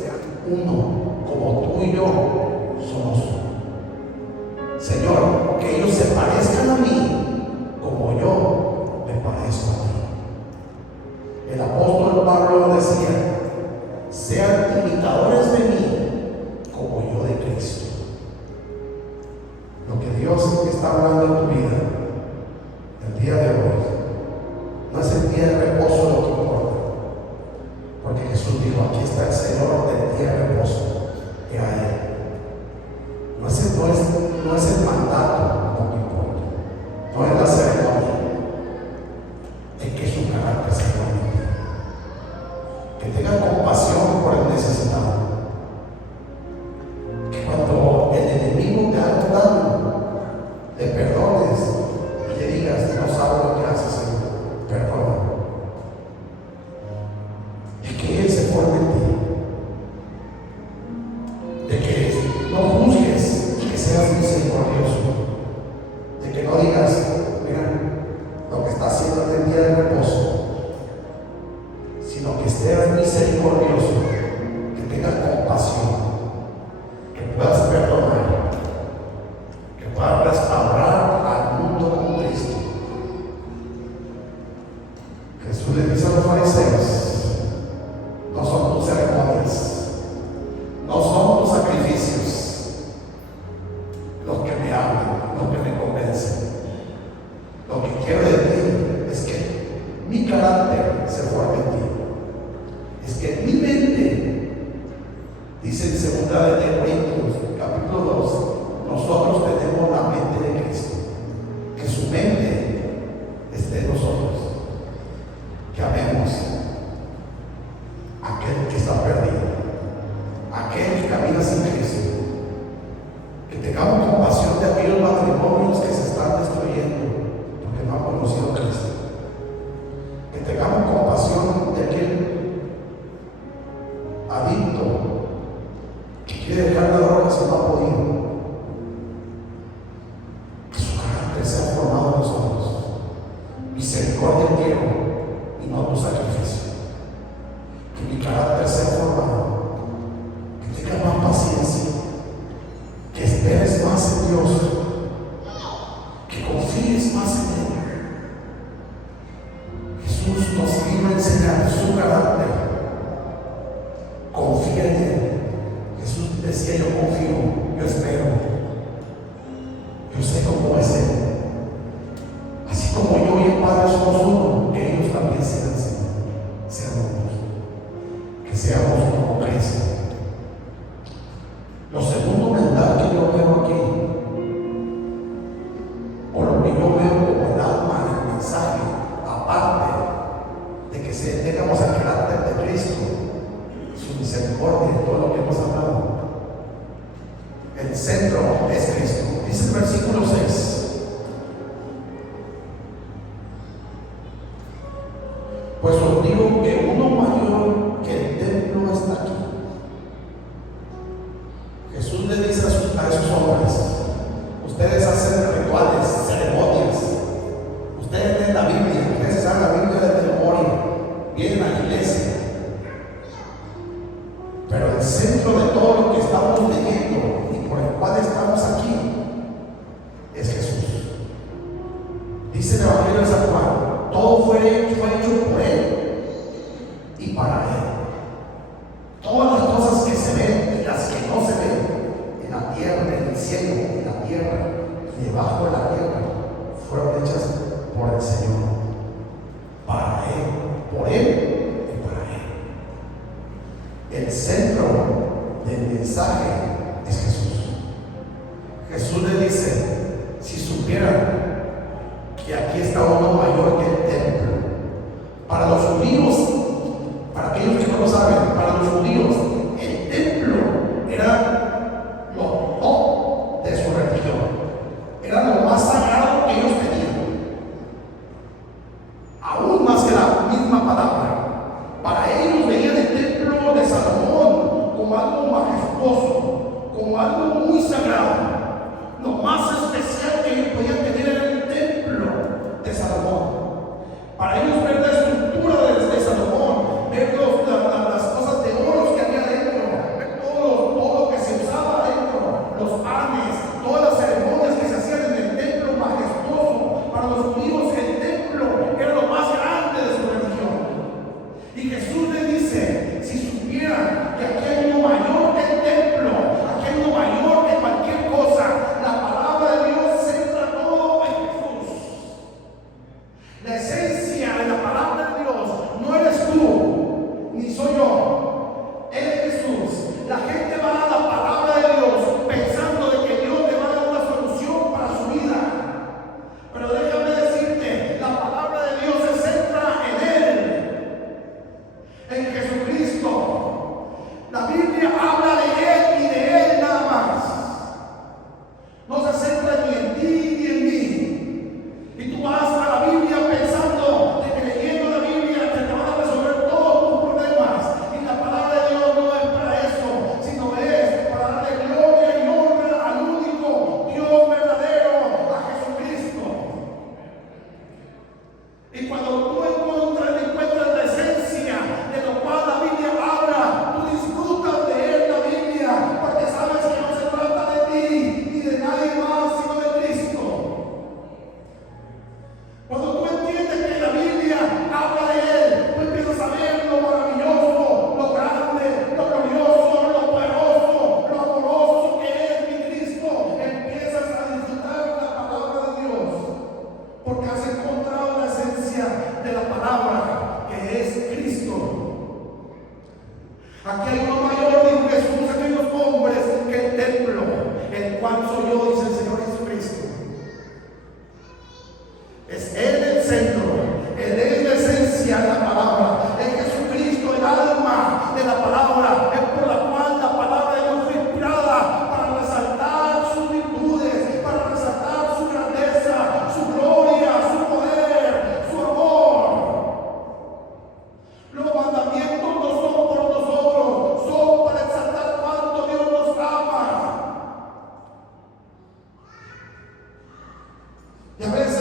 sean uno como tú y yo somos uno. Señor, que ellos se parezcan a mí como yo me parezco a ti. El apóstol Pablo decía: sean imitadores de mí como yo de Cristo. Lo que Dios está hablando en tu vida el día de hoy no es el día de reposo lo que importa, porque Jesús dijo: aquí está el Señor del día de reposo que hay. No es el mandato lo que importa, no es la ceremonia, es que su carácter se forme, que tenga compasión por el necesitado, que cuando el enemigo te haga un daño, le perdones y le digas: no sabes lo que haces, Señor, perdona. Y que Él se forme en ti, de que no juzgues y que seas misericordioso. los que me hablan, los que me convencen. Lo que quiero de ti es que mi carácter se forme en ti. Es que mi mente, dice en 2 de Corintios, capítulo 2, nosotros tenemos la mente de Cristo. Que su mente esté en nosotros. Que amemos a aquel que está perdido, a aquel que camina sin Cristo. Que tengamos compasión de aquellos matrimonios que se están destruyendo porque no han conocido a Cristo. Que tengamos compasión de aquel adicto que quiere dejar la droga si no ha podido. Que su carácter sea formado en nosotros. Misericordia quiero y no tu sacrificio. Que mi carácter sea formado. Que tenga más paciencia. Que esperes más en Dios. Que confíes más en Él. Jesús nos vino a enseñar su carácter. Confía en Él. Jesús decía: yo confío, yo espero, yo sé cómo es Él. Así como yo y el Padre somos uno, que ellos también sean así. Seamos uno. Que seamos como Cristo. Lo segundo verdad que yo veo aquí, o lo que yo veo como el alma del mensaje, aparte de que tengamos el carácter de Cristo, su misericordia y todo lo que hemos hablado, el centro es Cristo. Dice el versículo 6: pues os digo que uno mayor que el templo está aquí. Jesús le dice a esos hombres: ustedes hacen rituales, ceremonias, ustedes leen la Biblia, ustedes saben la Biblia de memoria, vienen a la iglesia, pero el centro de todo lo que estamos leyendo y por el cual estamos aquí es Jesús. Dice el Evangelio de San Juan: todo fue hecho por Él y para Él. Todas las cosas que se ven y las que no se ven, en la tierra, en el cielo, en la tierra y debajo de la tierra, fueron hechas por el Señor, para Él, por Él y para Él. El centro del mensaje es Jesús. Jesús le dice: si supieran que aquí está uno mayor que el templo. Para los judíos, para aquellos que no lo saben, para los judíos, el templo era lo top de su religión. Era lo más sagrado que ellos tenían. Aún más que la misma palabra. Para ellos veían el templo de Salomón como algo majestuoso, como algo muy sagrado. Lo más especial que ellos podían tener era el templo de Salomón. Para ellos ver la estructura de Salomón, ver las cosas de oro que había dentro, ver todo lo que se usaba dentro, los panes, todas las ceremonias que se hacían en el templo majestuoso. Para los judíos el templo era lo más grande de su religión. Y Jesús le dice: si supieran que aquí hay uno mayor que el templo, aquí hay uno mayor que cualquier cosa. La palabra de Dios centra todo en Jesús. La esencia de la palabra de Dios no eres tú, ni soy yo, es Jesús. La gente va a la palabra de Dios pensando de que Dios le va a dar una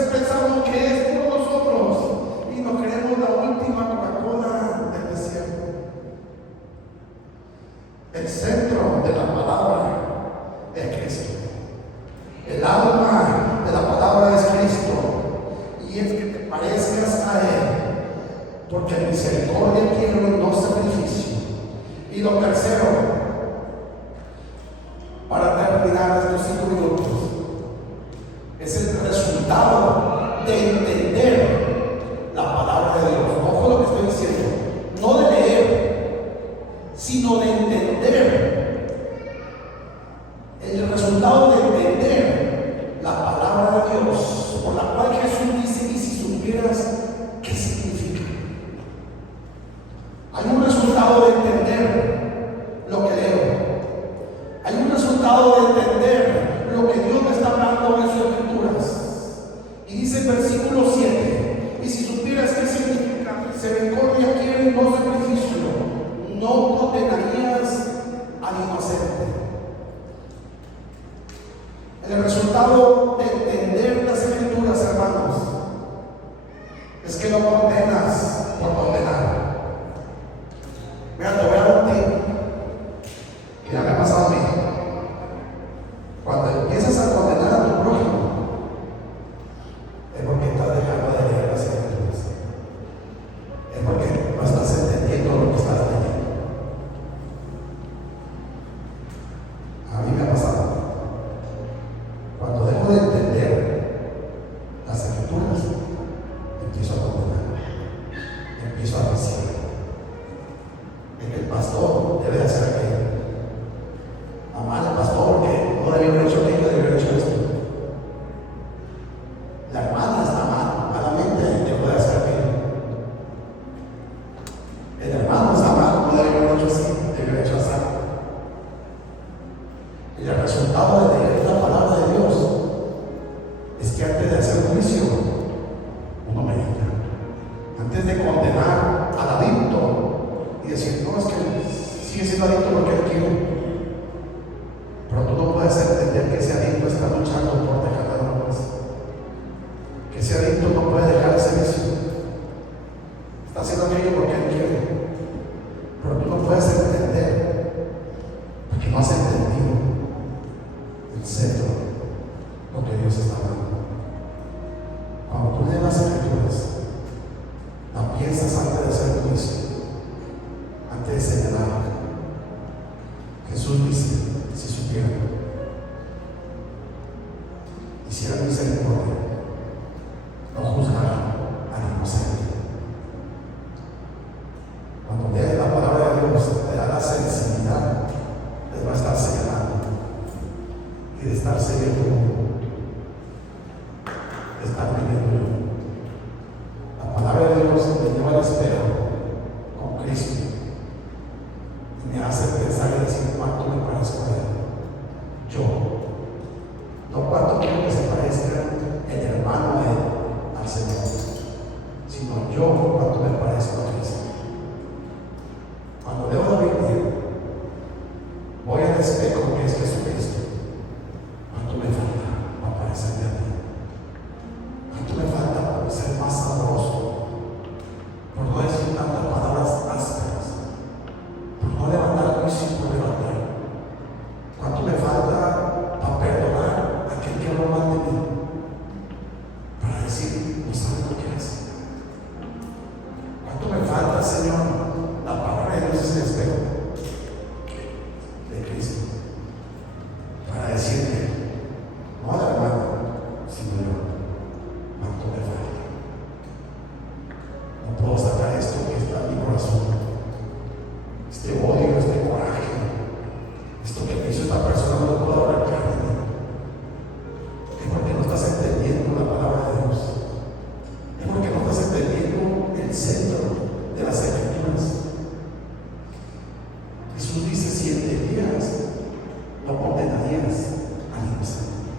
pensamos que es por nosotros y nos creemos la última Coca-Cola del desierto. El centro de la palabra es Cristo. El alma de la palabra es Cristo. Y es que te parezcas a Él, porque misericordia quiero y no sacrificio. Y lo tercero, para terminar estos 5 minutos, es el resultado de entender la palabra de Dios. Ojo lo que estoy diciendo, no de leer, sino de entender. El resultado de entender la palabra de Dios, por la cual Jesús dice: y si supieras qué significa. Hay un resultado de entender lo que leo. Hay un resultado de entender lo que Dios me está hablando en sus escrituras. Y dice el versículo 7: y si supieras qué significa misericordia quiero y no sacrificio, no condenarías al inocente. El resultado de entender las escrituras, hermanos, es que no condenas por condenar. Mira, te voy a dar un tip. Mira, me ha pasado a mí. Cuando empiezas a condenar a tu prójimo, es porque estás dejando de leer las escrituras. Es porque no estás entendiendo lo que estás leyendo. A mí me ha pasado. Cuando dejo de entender las escrituras, empiezo a condenar, empiezo a decir: el pastor debe hacer aquello. Amar al pastor porque no debió haber hecho aquello, debió haber hecho esto. La hermana está mal, malamente, que puede hacer aquello. El hermano está mal, no debió haber hecho así, debió haber hecho así. Y el resultado de leer la palabra de Dios es que antes de hacer juicio, uno medita. Antes de condenar al adicto y decir: no, es que sigue siendo adicto porque él quiere. Pero tú no puedes entender que ese adicto está luchando por dejar de drogas. Que ese adicto no puede dejar ese vicio. Está haciendo aquello porque él quiere. Pero tú no puedes entender porque no has entendido el centro, lo que Dios está hablando. Cuando tú lees las escrituras, la piensas antes de hacer juicio, antes de señalar. Jesús dice: si supieran, hicieran misericordia, no juzgaran al inocente. Cuando lees la palabra de Dios, te da la sensibilidad de no estar señalando y de estar viendo, de estar viviendo. La palabra de Dios me lleva al espejo con Cristo y me hace pensar y decir: cuánto me parezco a Él. Yo, no cuánto quiero que se parezca el hermano a Él, al Señor, sino yo cuánto me parezco a Cristo. Cuando leo la Biblia, voy al espejo que es Jesucristo. ¿Cuánto me falta para parecerme a ti? ¿Cuánto me falta para ser más sabroso? Por no decir tantas palabras ásperas, por no levantar juicio por levantar. ¿Cuánto me falta para perdonar a aquel que habló mal de mí? Para decir: no sabe lo que hace. ¿Cuánto me falta, Señor? La palabra de Dios es el espejo de Cristo, para decirle: no a la hermana, sino yo. ¿Cuánto me falta? No puedo sacar esto que está en mi corazón, este odio, este coraje, esto que me hizo esta persona, no lo puedo arrancar de mí. Es porque no estás entendiendo la palabra de Dios. Es porque no estás entendiendo el centro de las escrituras. Jesús dice: si entendieras, no condenarías al inocente.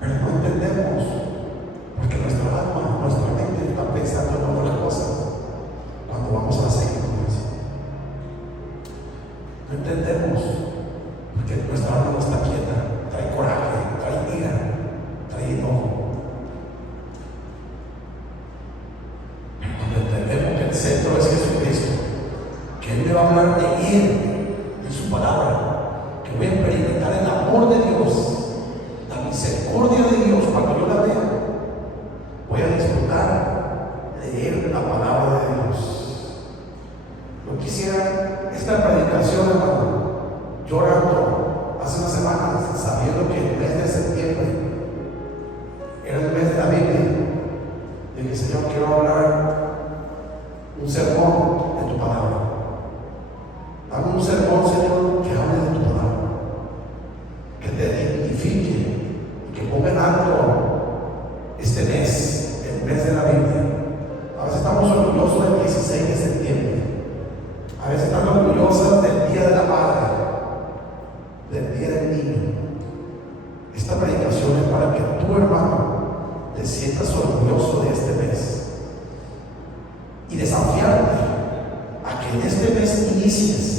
Pero no entendemos porque nuestra alma, nuestra mente está pensando en otras cosas cuando vamos a las escrituras. No entendemos porque nuestra alma no está quieta, trae coraje, trae ira, trae hablar de Él, de su palabra, que voy a experimentar el amor de Dios, la misericordia de Dios cuando yo la vea. Voy a disfrutar leer la palabra de Dios. Yo quisiera esta predicación, hermano, llorando hace unas semanas, sabiendo que el mes de septiembre era el mes de la Biblia. Dije, Señor, quiero hablar un sermón de tu palabra. Dame un sermón, Señor, que hable de tu palabra, que te dignifique y que ponga en alto este mes, el mes de la Biblia. A veces estamos orgullosos del 16 de septiembre, a veces estamos orgullosos del Día de la Madre, del Día del Niño. Esta predicación es para que tú, hermano, te sientas orgulloso de este mes y desafiarte a que en este mes inicies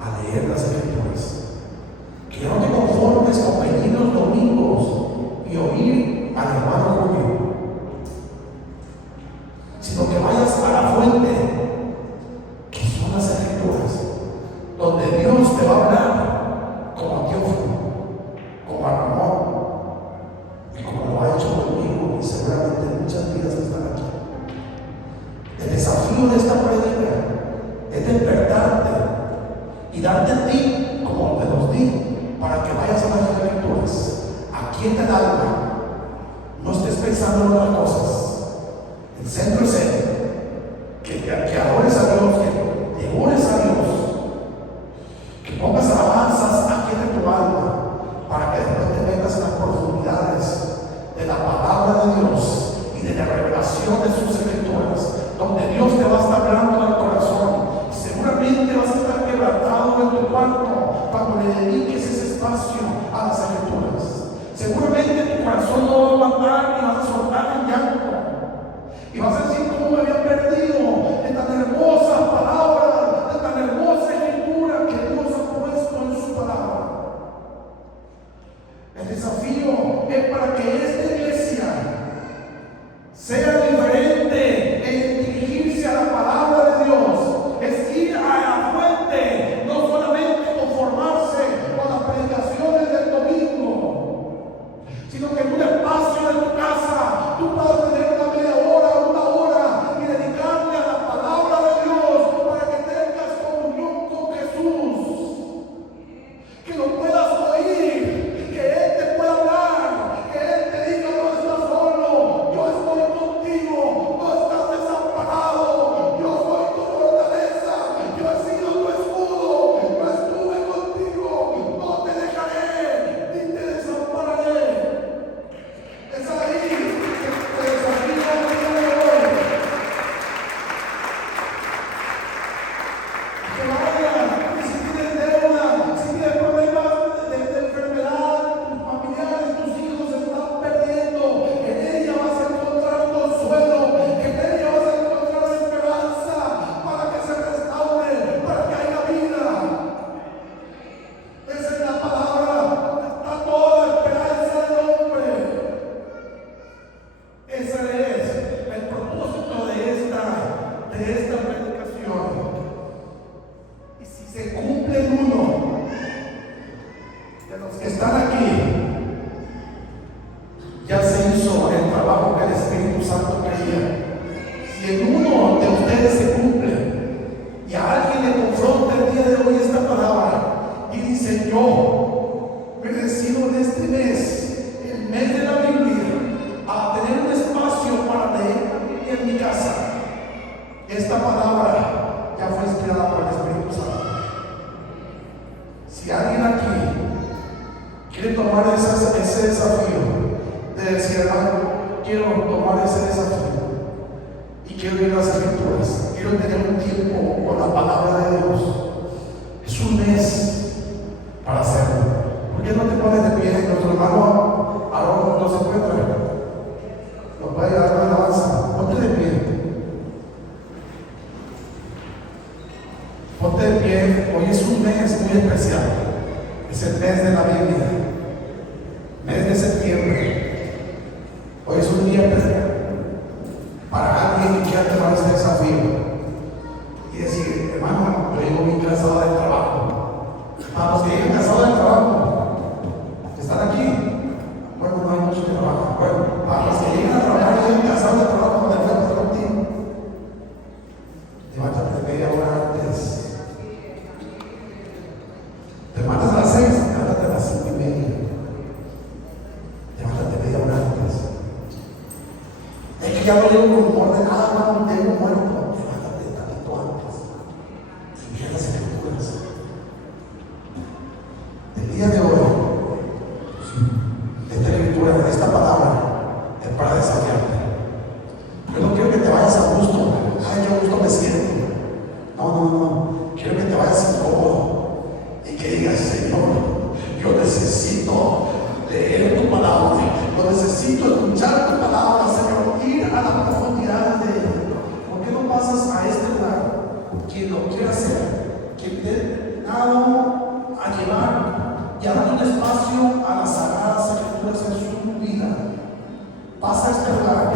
a leer las Escrituras, que ya no te conformes con venir los domingos y oír al hermano Julio, sino que vayas a la fuente, que son las Escrituras, donde Dios te va a hablar como a Teófilo, como a Ramón, y como lo ha hecho conmigo y seguramente muchas vidas que están aquí. El desafío de esta prédica es despertarte y darte a ti, como te los di, para que vayas a las Escrituras, aquieta el alma, no estés pensando en otras cosas. El centro es él, que adores a Dios, que ores a Dios, que pongas alabanzas aquí en tu alma, para que después te metas en las profundidades de la palabra de Dios y de la revelación de sus Escrituras, donde Dios te va a estar hablando al corazón. Seguramente vas a estar quebrantado en tu cuarto cuando le dediques ese espacio a las Escrituras. Seguramente tu corazón no va a aguantar y vas a soltar el llanto. Y vas a decir cómo me había perdido de tan hermosas palabras, de tan hermosa escritura que Dios ha puesto en su palabra. El desafío es para que esta iglesia sea diferente en dirigirse a la palabra de Dios. Es ir a la fuente, no solamente conformarse con las predicaciones del domingo, sino que en un espacio de tu casa tú puedas tener una media hora, una hora y dedicarle a la palabra de Dios para que tengas comunión con Jesús, que lo puedas oír, que Él te pueda hablar, que Él te diga: no estás solo, yo estoy contigo, no estás desamparado, yo soy tu fortaleza, yo he sido tu escudo, yo estuve contigo, no te dejaré ni te desampararé. Es ahí que te desafío el día de hoy. Que vayas, y si tienes deuda, si tienes problemas de enfermedad, tus familiares, tus hijos se están perdiendo, en ella vas a encontrar consuelo, en ella vas a encontrar esperanza para que se restaure, para que haya vida. Esa es la palabra donde está toda la esperanza del hombre. Ese es el propósito de esta predicación. Y si se cumple en uno de los que están aquí, ya se hizo el trabajo que el Espíritu Santo quería. Si en uno de ustedes se cumple y a alguien le confronta el día de hoy esta palabra y dice: yo me decido en este mes, el mes de la Biblia, a tener un espacio para leer la Biblia en mi casa, esta palabra ya fue inspirada por el Espíritu Santo. Si alguien aquí quiere tomar ese desafío de decir: hermano, quiero tomar ese desafío y quiero ir a las Escrituras, quiero tener un tiempo con la palabra de Dios, es un mes para hacerlo. ¿Por qué no te pones de pie? Nuestro hermano Aarón no se encuentra, no puede dar una alabanza. Ponte de pie. Ponte de pie. Hoy es un mes muy especial. Es el mes de la Biblia, mes de septiembre. Hoy es un día especial para alguien que quiera tomar este desafío y decir: hermano, yo cansados del trabajo. A los que llegan cansados del trabajo, que están aquí, bueno, no hay mucho que trabajar. Bueno, a los que llegan a trabajar y llegan cansados del trabajo, cuando les voy a ti, levántate media hora antes. Te levantas a las 6, levántate a las 5:30. Levántate media hora antes. Es que ya no llego con orden, no tengo muerto. Levántate tantito antes. Y mira las escrituras. El día de hoy, esta escritura, esta palabra, es para desafiarte. Yo no quiero que te vayas a gusto. Ay, yo a gusto me siento. No. Quiero que te vayas incómodo y que digas, Señor, yo necesito leer tu palabra. Yo necesito escuchar tu palabra, Señor. Ir a la profundidad de ella. ¿Por qué no pasas a este lugar? Quien lo quiera hacer, quien te ha dado a llevar y a dar un espacio a las sagradas escrituras en su vida, pasa a este lugar.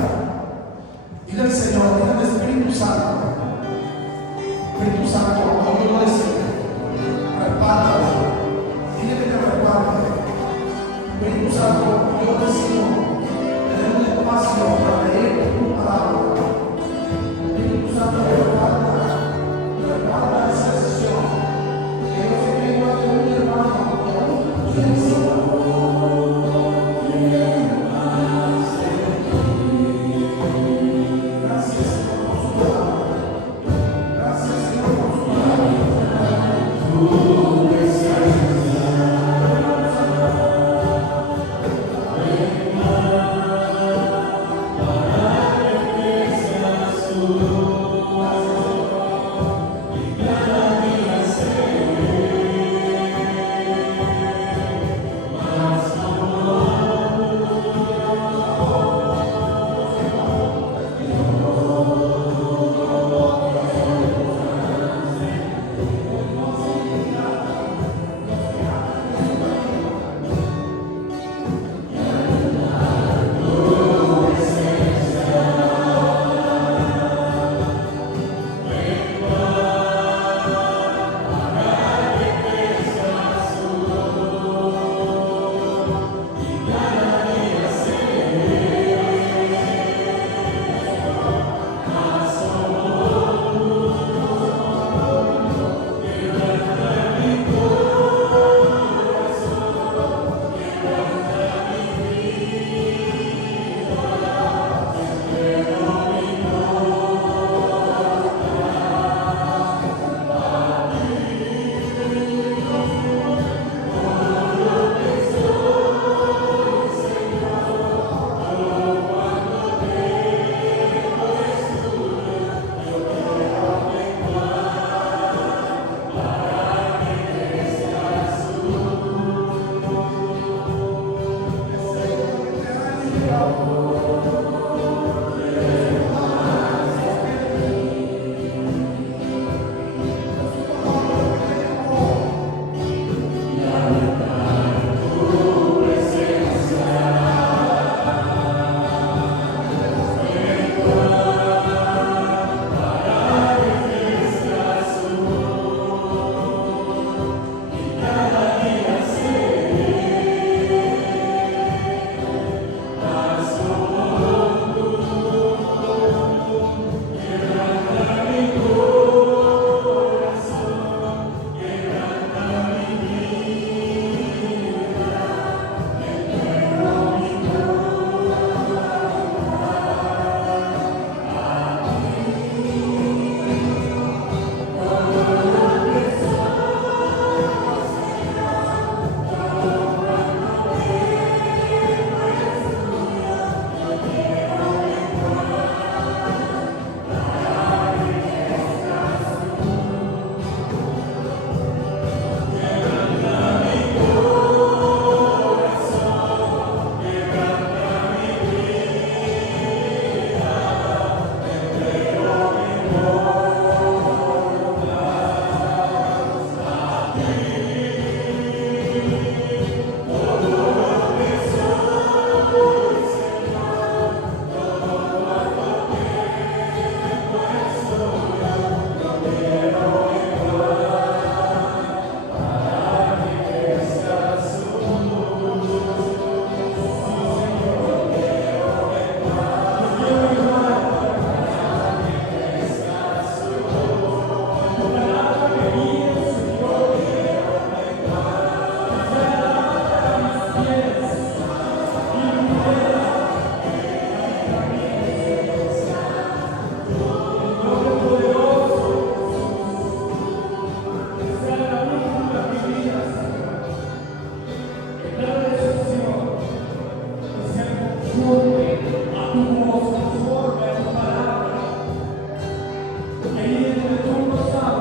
Dile al Señor, dile al Espíritu Santo, como yo lo decía, respáldame, dile que te respalde. Espíritu Santo, yo decido tener un espacio para leer tu palabra. Espíritu Santo, respalda esa sesión. Que yo sé que igual que un hermano, que aún gracias, Señor, por su palabra. Gracias, Señor, por su palabra. viene tu pasado.